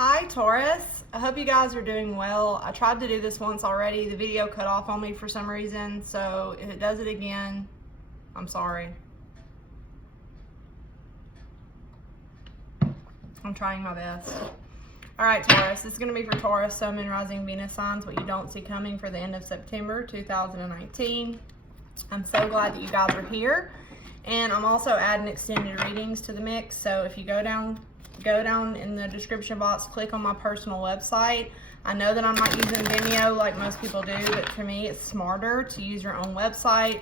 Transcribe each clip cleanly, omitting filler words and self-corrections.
Hi Taurus, I hope you guys are doing well. I tried to do this once already. The video cut off on me for some reason, so if it does it again, I'm sorry. I'm trying my best. All right, Taurus, this is going to be for Taurus, Sun, Moon, Rising, Venus signs, what you don't see coming for the end of September 2019. I'm so glad that you guys are here. And I'm also adding extended readings to the mix, so if you go down in the description box, click on my personal website. I know that I'm not using Vimeo like most people do, but for me it's smarter to use your own website.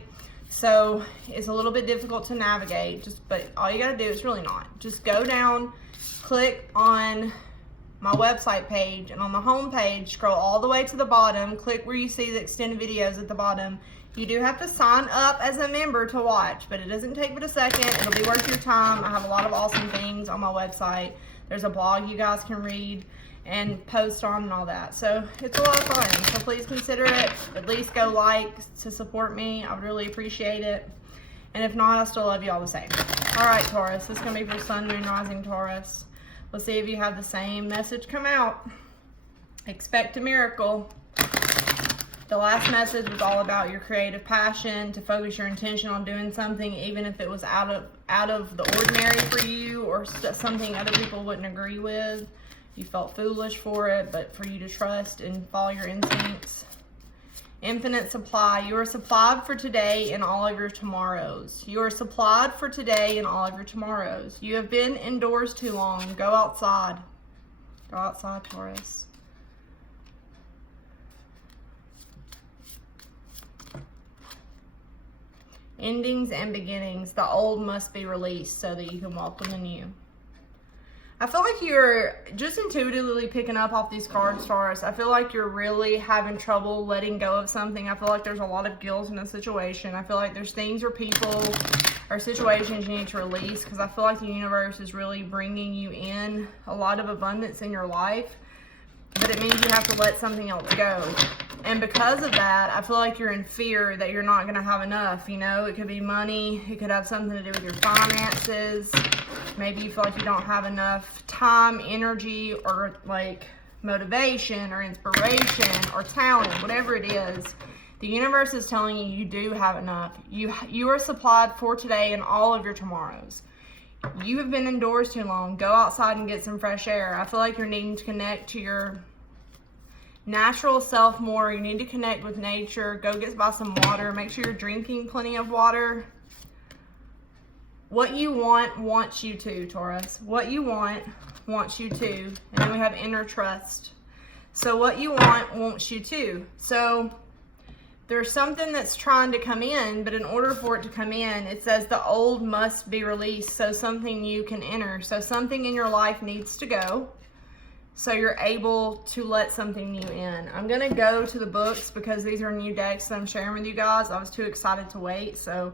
So it's a little bit difficult to navigate, but all you gotta do is really not. Just go down, click on my website page, and on the home page, scroll all the way to the bottom, click where you see the extended videos at the bottom. You do have to sign up as a member to watch, but it doesn't take but a second. It'll be worth your time. I have a lot of awesome things on my website. There's a blog you guys can read and post on and all that. So it's a lot of fun. So please consider it. At least go like to support me. I would really appreciate it. And if not, I still love you all the same. All right, Taurus. This is going to be for Sun, Moon, Rising, Taurus. Let's see if you have the same message come out. Expect a miracle. The last message was all about your creative passion, to focus your intention on doing something, even if it was out of the ordinary for you or something other people wouldn't agree with. You felt foolish for it, but for you to trust and follow your instincts. Infinite supply. You are supplied for today and all of your tomorrows. You are supplied for today and all of your tomorrows. You have been indoors too long. Go outside. Go outside, Taurus. Endings and beginnings. The old must be released so that you can welcome the new. I feel like you're just intuitively picking up off these cards, Taurus. I feel like you're really having trouble letting go of something. I feel like there's a lot of guilt in a situation. I feel like there's things or people or situations you need to release, because I feel like the universe is really bringing you in a lot of abundance in your life, but it means you have to let something else go. And because of that, I feel like you're in fear that you're not going to have enough. You know, it could be money. It could have something to do with your finances. Maybe you feel like you don't have enough time, energy, or like motivation or inspiration or talent, whatever it is. The universe is telling you you do have enough. You are supplied for today and all of your tomorrows. You have been indoors too long. Go outside and get some fresh air. I feel like you're needing to connect to your natural self more. You need to connect with nature. Go get by some water. Make sure you're drinking plenty of water. What you want wants you to, Taurus. What you want wants you to. And then we have inner trust. So what you want wants you to. So there's something that's trying to come in, but in order for it to come in, it says the old must be released so something new can enter. So something in your life needs to go, so you're able to let something new in. I'm going to go to the books because these are new decks that I'm sharing with you guys. I was too excited to wait, so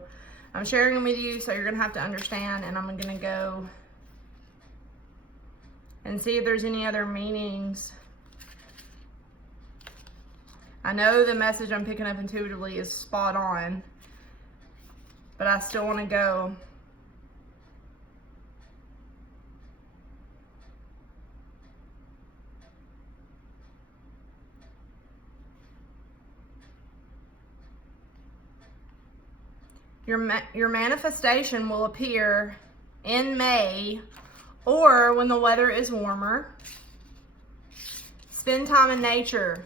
I'm sharing them with you, so you're going to have to understand, and I'm going to go and see if there's any other meanings. I know the message I'm picking up intuitively is spot on, but I still want to go. Your manifestation will appear in May or when the weather is warmer. Spend time in nature.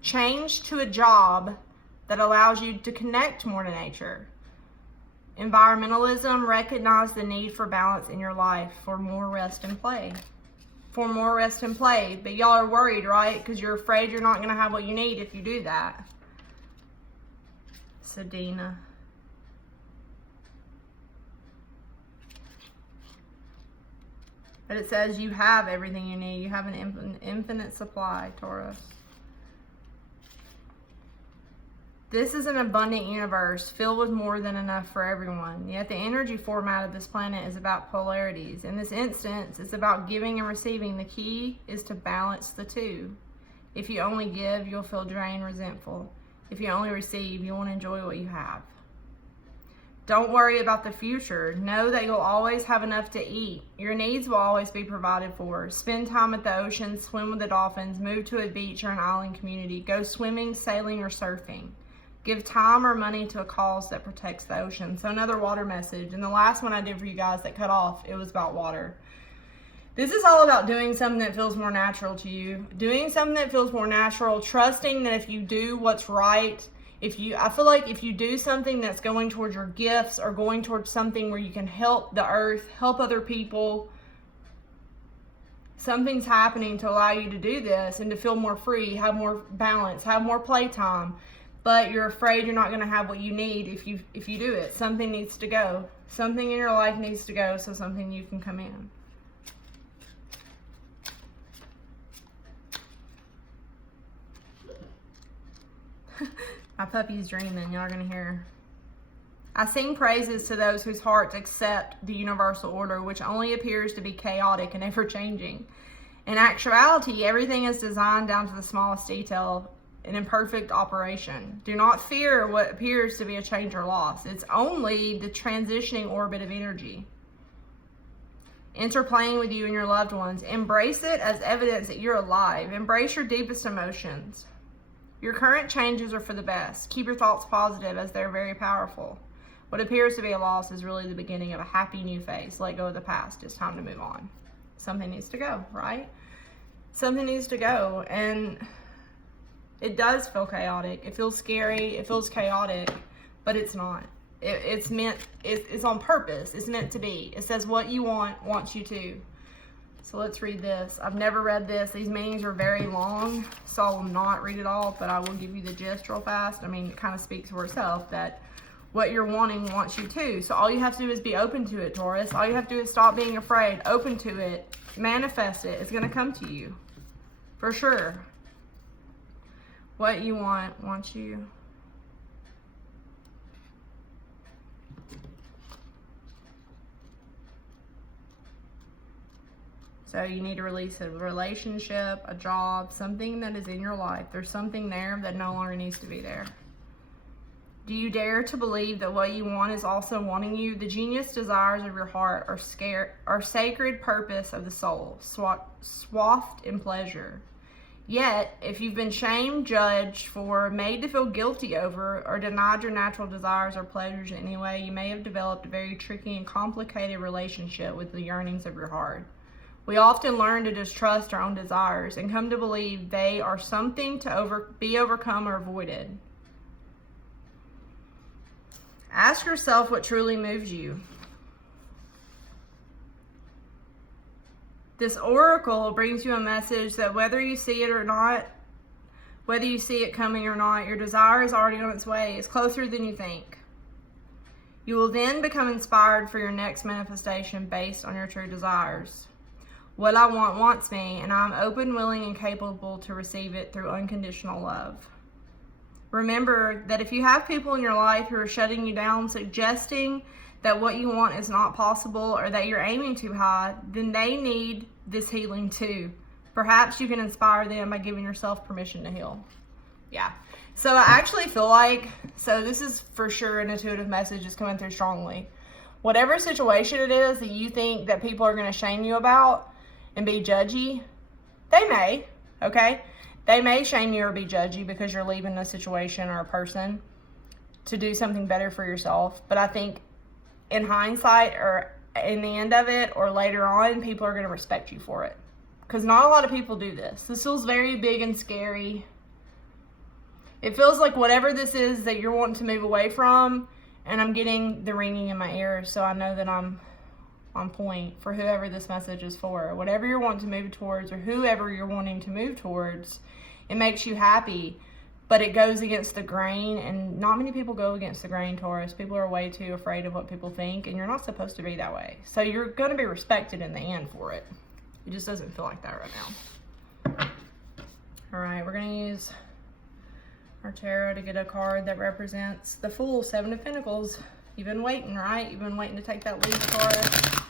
Change to a job that allows you to connect more to nature. Environmentalism, recognize the need for balance in your life, for more rest and play. For more rest and play. But y'all are worried, right? Because you're afraid you're not going to have what you need if you do that. Sedina. But it says you have everything you need. You have an infinite supply, Taurus. This is an abundant universe filled with more than enough for everyone. Yet the energy format of this planet is about polarities. In this instance, it's about giving and receiving. The key is to balance the two. If you only give, you'll feel drained, resentful. If you only receive, you won't enjoy what you have. Don't worry about the future. Know that you'll always have enough to eat. Your needs will always be provided for. Spend time at the ocean, swim with the dolphins, move to a beach or an island community. Go swimming, sailing, or surfing. Give time or money to a cause that protects the ocean. So another water message. And the last one I did for you guys that cut off, it was about water. This is all about doing something that feels more natural to you. Doing something that feels more natural, trusting that if you do what's right, I feel like if you do something that's going towards your gifts or going towards something where you can help the earth, help other people, something's happening to allow you to do this and to feel more free, have more balance, have more playtime. But you're afraid you're not going to have what you need if you do it. Something needs to go. Something in your life needs to go so something new can come in. My puppy's dreaming. Y'all are going to hear. I sing praises to those whose hearts accept the universal order, which only appears to be chaotic and ever-changing. In actuality, everything is designed down to the smallest detail and in perfect operation. Do not fear what appears to be a change or loss. It's only the transitioning orbit of energy interplaying with you and your loved ones. Embrace it as evidence that you're alive. Embrace your deepest emotions. Your current changes are for the best. Keep your thoughts positive as they're very powerful. What appears to be a loss is really the beginning of a happy new phase. Let go of the past. It's time to move on. Something needs to go, right? Something needs to go. And it does feel chaotic. It feels scary. It feels chaotic, but it's not. It's on purpose. It's meant to be. It says what you want wants you to. So let's read this. I've never read this. These meanings are very long, so I will not read it all, but I will give you the gist real fast. I mean, it kind of speaks for itself that what you're wanting wants you to. So all you have to do is be open to it, Taurus. All you have to do is stop being afraid, open to it, manifest it. It's going to come to you, for sure. What you want wants you. So you need to release a relationship, a job, something that is in your life. There's something there that no longer needs to be there. Do you dare to believe that what you want is also wanting you? The genius desires of your heart are sacred purpose of the soul, swathed in pleasure. Yet, if you've been shamed, judged for, made to feel guilty over, or denied your natural desires or pleasures in any way, you may have developed a very tricky and complicated relationship with the yearnings of your heart. We often learn to distrust our own desires and come to believe they are something to be overcome or avoided. Ask yourself what truly moves you. This oracle brings you a message that whether you see it or not, whether you see it coming or not, your desire is already on its way. It's closer than you think. You will then become inspired for your next manifestation based on your true desires. What I want wants me, and I'm open, willing, and capable to receive it through unconditional love. Remember that if you have people in your life who are shutting you down, suggesting that what you want is not possible or that you're aiming too high, then they need this healing too. Perhaps you can inspire them by giving yourself permission to heal. Yeah. So I actually feel like, so this is for sure an intuitive message that's coming through strongly. Whatever situation it is that you think that people are going to shame you about and be judgy, they may, okay? They may shame you or be judgy because you're leaving a situation or a person to do something better for yourself. But I think in hindsight or in the end of it or later on, people are going to respect you for it. Because not a lot of people do this. This feels very big and scary. It feels like whatever this is that you're wanting to move away from, and I'm getting the ringing in my ears, so I know that I'm on point for whoever this message is for. Whatever you're wanting to move towards or whoever you're wanting to move towards, it makes you happy, but it goes against the grain, and not many people go against the grain, Taurus. People are way too afraid of what people think, and you're not supposed to be that way. So you're going to be respected in the end for it. It just doesn't feel like that right now. All right, we're going to use our tarot to get a card that represents the Fool, Seven of Pentacles. You've been waiting, right? You've been waiting to take that leap, Taurus.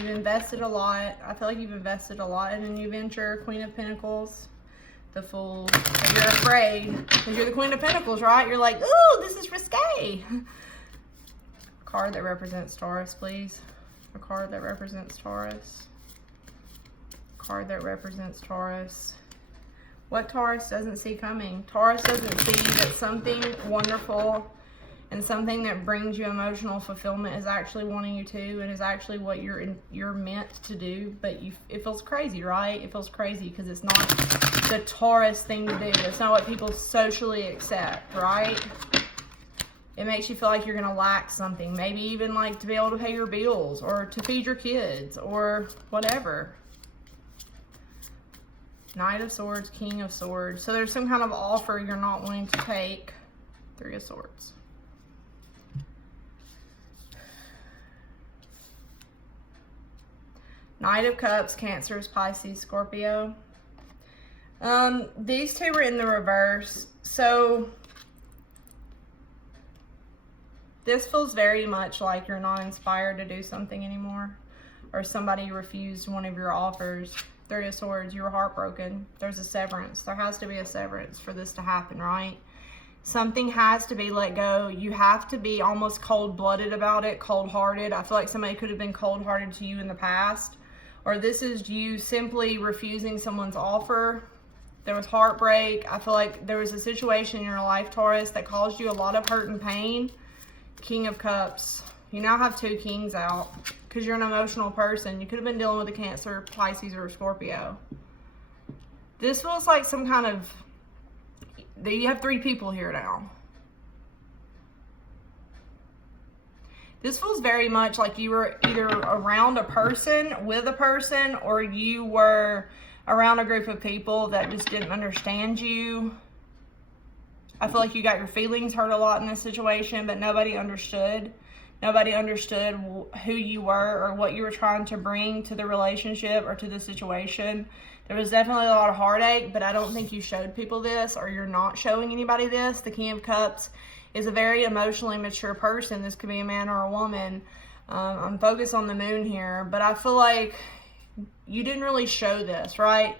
You've invested a lot. I feel like you've invested a lot in a new venture. Queen of Pentacles, the Fool. So you're afraid because you're the Queen of Pentacles, right? You're like, ooh, this is risque. card that represents Taurus, please. A card that represents Taurus. Card that represents Taurus. What Taurus doesn't see coming? Taurus doesn't see that something wonderful and something that brings you emotional fulfillment is actually wanting you to, and is actually what you're meant to do. But it feels crazy, right? It feels crazy because it's not the Taurus thing to do. It's not what people socially accept, right? It makes you feel like you're gonna lack something. Maybe even like to be able to pay your bills or to feed your kids or whatever. Knight of Swords, King of Swords. So there's some kind of offer you're not wanting to take. Three of Swords. Knight of Cups, Cancer, Pisces, Scorpio. These two were in the reverse. So this feels very much like you're not inspired to do something anymore, or somebody refused one of your offers. Three of Swords, you were heartbroken. There's a severance. There has to be a severance for this to happen, right? Something has to be let go. You have to be almost cold-blooded about it, cold-hearted. I feel like somebody could have been cold-hearted to you in the past, or this is you simply refusing someone's offer. There was heartbreak. I feel like there was a situation in your life, Taurus, that caused you a lot of hurt and pain. King of Cups. You now have two kings out because you're an emotional person. You could have been dealing with a Cancer, Pisces, or a Scorpio. This feels like some kind of... You have three people here now. This feels very much like you were either around a person, with a person, or you were around a group of people that just didn't understand you. I feel like you got your feelings hurt a lot in this situation, but nobody understood. Nobody understood who you were or what you were trying to bring to the relationship or to the situation. There was definitely a lot of heartache, but I don't think you showed people this, or you're not showing anybody this. The King of Cups is a very emotionally mature person. This could be a man or a woman. I'm focused on the moon here, but I feel like you didn't really show this, right?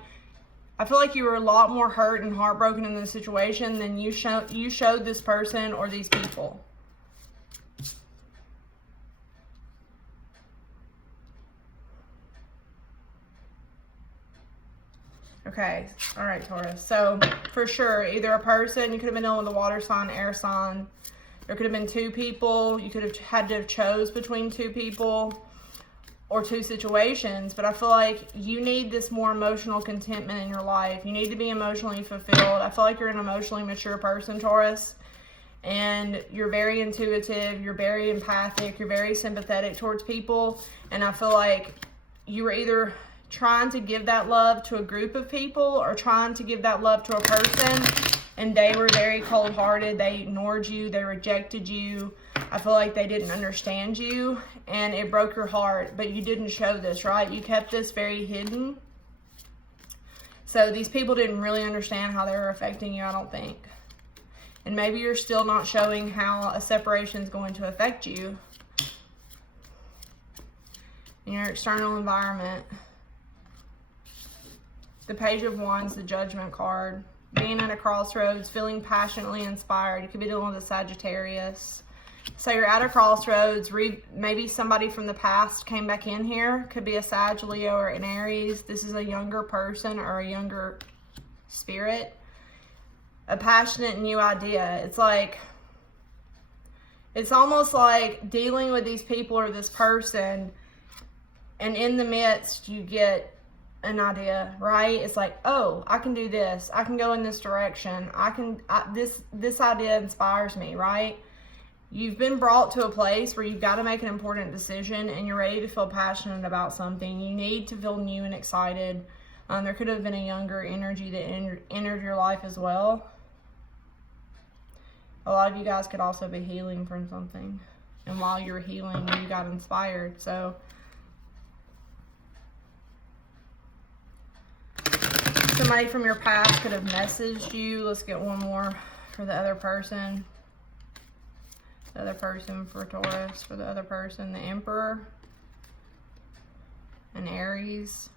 I feel like you were a lot more hurt and heartbroken in this situation than you showed this person or these people. Okay, all right, Taurus. So, for sure, either a person, you could have been dealing with a water sign, air sign. There could have been two people. You could have had to have chose between two people or two situations. But I feel like you need this more emotional contentment in your life. You need to be emotionally fulfilled. I feel like you're an emotionally mature person, Taurus. And you're very intuitive. You're very empathic. You're very sympathetic towards people. And I feel like you were either trying to give that love to a group of people or trying to give that love to a person, and they were very cold-hearted. They ignored you. They rejected you. I feel like they didn't understand you, and it broke your heart, but you didn't show this, right? You kept this very hidden. So these people didn't really understand how they were affecting you, I don't think. And maybe you're still not showing how a separation is going to affect you in your external environment. The Page of Wands, the Judgment card. Being at a crossroads, feeling passionately inspired. You could be dealing with a Sagittarius. So you're at a crossroads. Maybe somebody from the past came back in here. Could be a Sag, Leo, or an Aries. This is a younger person or a younger spirit. A passionate new idea. It's almost like dealing with these people or this person, and in the midst you get an idea, right? It's like, oh, I can do this. I can go in this direction. This idea inspires me, right? You've been brought to a place where you've got to make an important decision and you're ready to feel passionate about something. You need to feel new and excited. There could have been a younger energy that entered your life as well. A lot of you guys could also be healing from something. And while you were healing, you got inspired. So somebody from your past could have messaged you. Let's get one more for the other person. The other person for Taurus. For the other person, the Emperor. An Aries.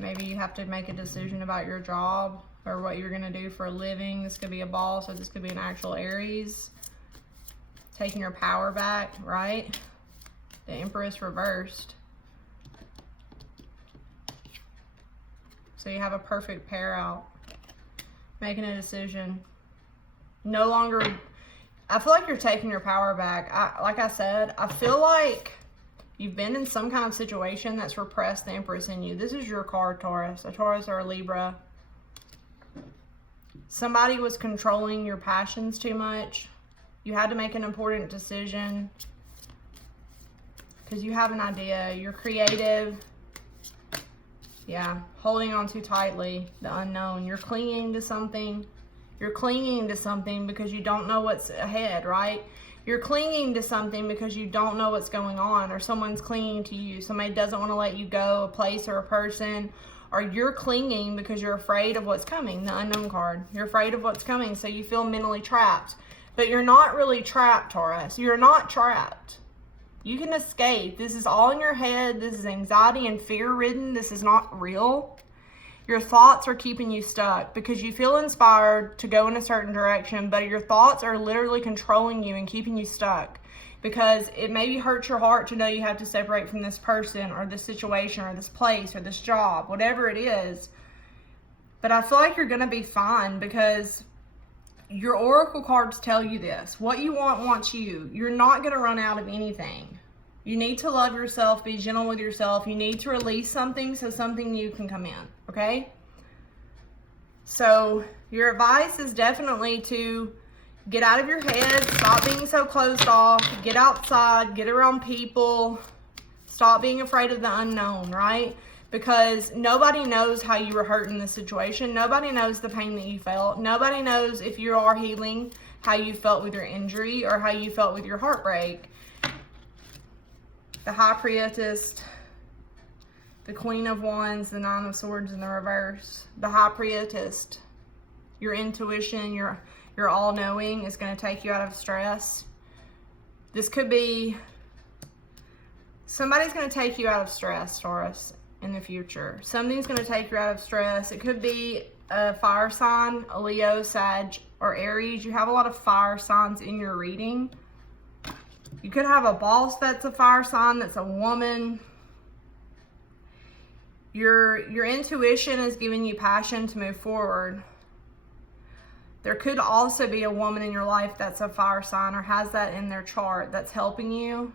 Maybe you have to make a decision about your job or what you're going to do for a living. This could be a boss, or this could be an actual Aries. taking your power back, right? The Empress reversed. So you have a perfect pair out. Making a decision. No longer, I feel like you're taking your power back. Like I said, I feel like you've been in some kind of situation that's repressed the Empress in you. This is your card, Taurus. A Taurus or a Libra. Somebody was controlling your passions too much. You had to make an important decision because you have an idea. You're creative. Yeah, holding on too tightly, the unknown. You're clinging to something. You're clinging to something because you don't know what's ahead, right? You're clinging to something because you don't know what's going on, or someone's clinging to you. Somebody doesn't want to let you go, a place or a person, or you're clinging because you're afraid of what's coming, the unknown card. You're afraid of what's coming, so you feel mentally trapped. But you're not really trapped, Taurus. You're not trapped. You can escape. This is all in your head. This is anxiety and fear-ridden. This is not real. Your thoughts are keeping you stuck because you feel inspired to go in a certain direction, but your thoughts are literally controlling you and keeping you stuck because it maybe hurts your heart to know you have to separate from this person or this situation or this place or this job, whatever it is. But I feel like you're going to be fine because your oracle cards tell you this. What you want wants you. You're not going to run out of anything. You need to love yourself, be gentle with yourself. You need to release something so something new can come in, okay? So your advice is definitely to get out of your head, stop being so closed off, get outside, get around people, stop being afraid of the unknown, right? Because nobody knows how you were hurt in this situation. Nobody knows the pain that you felt. Nobody knows if you are healing, how you felt with your injury or how you felt with your heartbreak. The High Priestess, the Queen of Wands, the Nine of Swords in the reverse. The High Priestess, your intuition, your all-knowing is going to take you out of stress. This could be, somebody's going to take you out of stress, Taurus, in the future. Something's going to take you out of stress. It could be a fire sign, a Leo, Sag, or Aries. You have a lot of fire signs in your reading. You could have a boss that's a fire sign, that's a woman. Your intuition is giving you passion to move forward. There could also be a woman in your life that's a fire sign or has that in their chart that's helping you.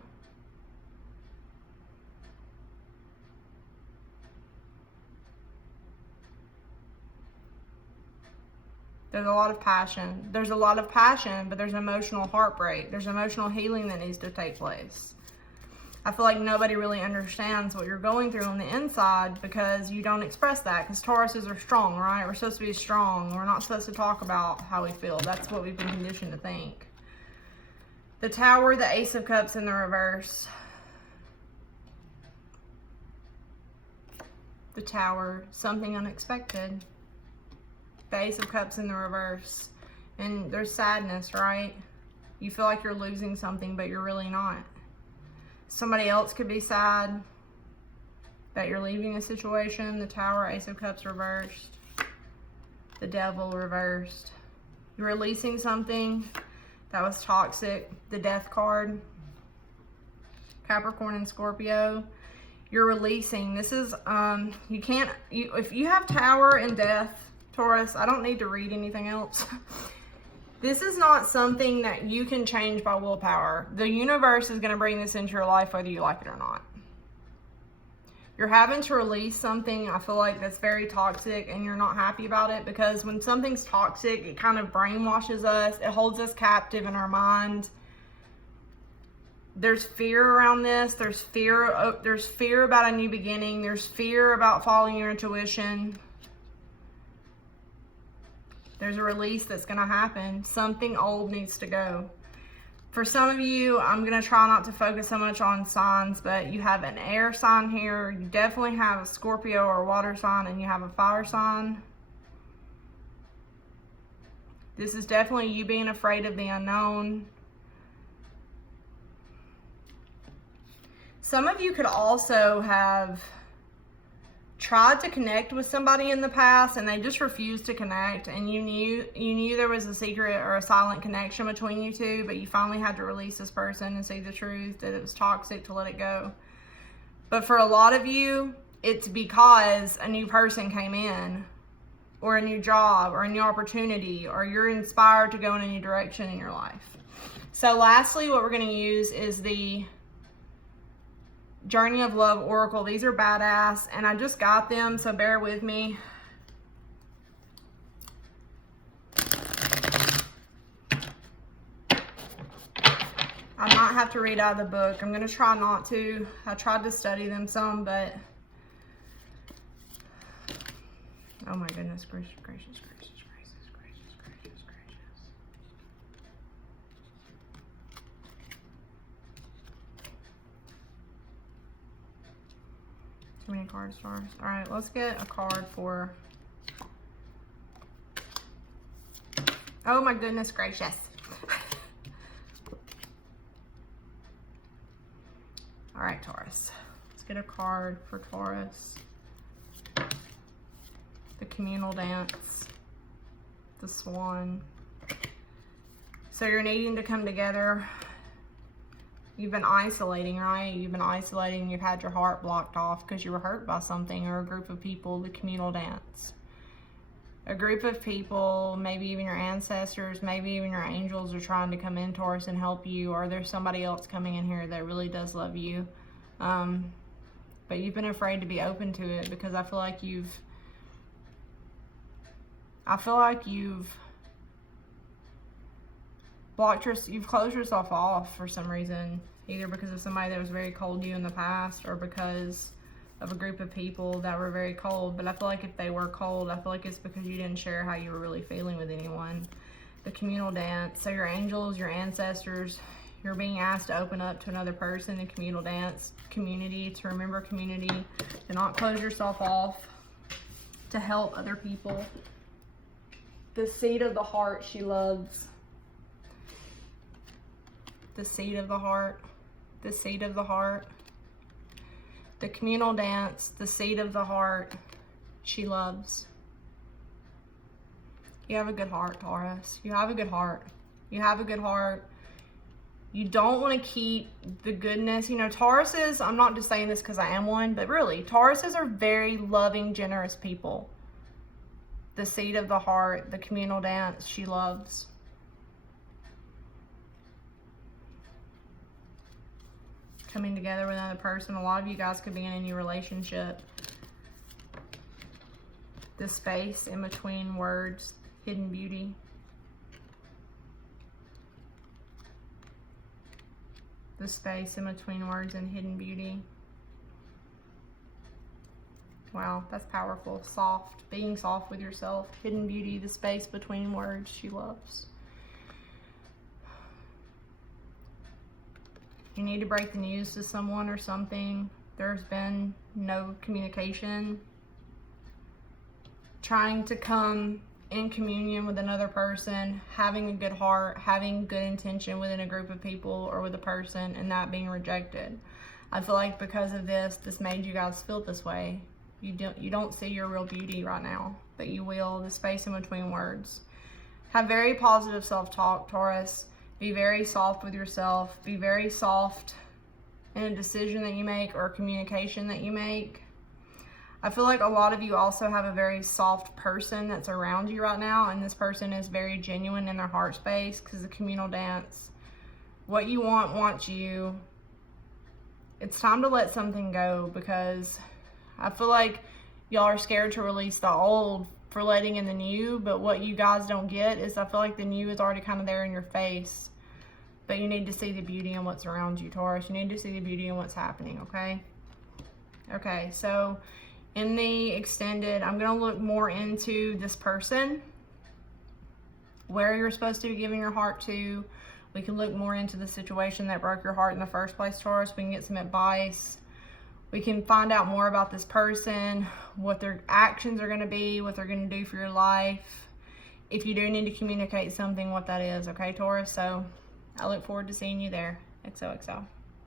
There's a lot of passion. There's a lot of passion, but there's emotional heartbreak. There's emotional healing that needs to take place. I feel like nobody really understands what you're going through on the inside because you don't express that. Because Tauruses are strong, right? We're supposed to be strong. We're not supposed to talk about how we feel. That's what we've been conditioned to think. The Tower, the Ace of Cups in the reverse. The Tower, something unexpected. The Ace of Cups in the reverse. And there's sadness, right? You feel like you're losing something, but you're really not. Somebody else could be sad that you're leaving a situation. The Tower, Ace of Cups reversed. The Devil reversed. You're releasing something that was toxic. The Death card. Capricorn and Scorpio. You're releasing. This is, if you have Tower and Death, Taurus, I don't need to read anything else. This is not something that you can change by willpower. The universe is going to bring this into your life whether you like it or not. You're having to release something, I feel like, that's very toxic and you're not happy about it because when something's toxic, it kind of brainwashes us. It holds us captive in our mind. There's fear around this. There's fear about a new beginning. There's fear about following your intuition. There's a release that's going to happen. Something old needs to go. For some of you, I'm going to try not to focus so much on signs, but you have an air sign here. You definitely have a Scorpio or a water sign, and you have a fire sign. This is definitely you being afraid of the unknown. Some of you could also have tried to connect with somebody in the past and they just refused to connect, and you knew there was a secret or a silent connection between you two, but you finally had to release this person and see the truth that it was toxic to let it go. But for a lot of you, it's because a new person came in, or a new job, or a new opportunity, or you're inspired to go in a new direction in your life. So lastly, what we're going to use is the Journey of Love Oracle. These are badass, and I just got them, so bear with me. I might have to read out of the book. I'm going to try not to. I tried to study them some, but oh my goodness, gracious, gracious, gracious, gracious, gracious, gracious, gracious. Too many card stars. All right, let's get a card for, oh my goodness gracious. All right, Taurus. Let's get a card for Taurus. The communal dance. The swan. So you're needing to come together. You've been isolating, right? You've been isolating. You've had your heart blocked off because you were hurt by something or a group of people. The communal dance. A group of people, maybe even your ancestors, maybe even your angels are trying to come in, Taurus, and help you, or there's somebody else coming in here that really does love you. But you've been afraid to be open to it because I feel like you've you've closed yourself off for some reason, either because of somebody that was very cold to you in the past or because of a group of people that were very cold. But I feel like if they were cold, I feel like it's because you didn't share how you were really feeling with anyone. The communal dance. So your angels, your ancestors, you're being asked to open up to another person. The communal dance, community, to remember community, to not close yourself off, to help other people. The seed of the heart she loves. The seed of the heart. The seed of the heart. The communal dance, the seed of the heart she loves. You have a good heart, Taurus. You have a good heart. You have a good heart. You don't want to keep the goodness. You know, Tauruses, I'm not just saying this because I am one, but really, Tauruses are very loving, generous people. The seed of the heart, the communal dance she loves. Coming together with another person. A lot of you guys could be in a new relationship. The space in between words, hidden beauty. The space in between words and hidden beauty. Wow, that's powerful. Soft, being soft with yourself. Hidden beauty, the space between words she loves. You need to break the news to someone or something. There's been no communication. Trying to come in communion with another person, having a good heart, having good intention within a group of people or with a person, and that being rejected. I feel like because of this made you guys feel this way. You don't see your real beauty right now, but you will. The space in between words. Have very positive self-talk, Taurus. Be very soft with yourself. Be very soft in a decision that you make or a communication that you make. I feel like a lot of you also have a very soft person that's around you right now, and this person is very genuine in their heart space because the communal dance. What you want wants you. It's time to let something go because I feel like y'all are scared to release the old for letting in the new, but what you guys don't get is I feel like the new is already kind of there in your face, but you need to see the beauty in what's around you, Taurus. You need to see the beauty in what's happening, okay? Okay, so in the extended, I'm going to look more into this person, where you're supposed to be giving your heart to. We can look more into the situation that broke your heart in the first place, Taurus. We can get some advice. We can find out more about this person, what their actions are going to be, what they're going to do for your life. If you do need to communicate something, what that is, okay, Taurus? So I look forward to seeing you there. XOXO.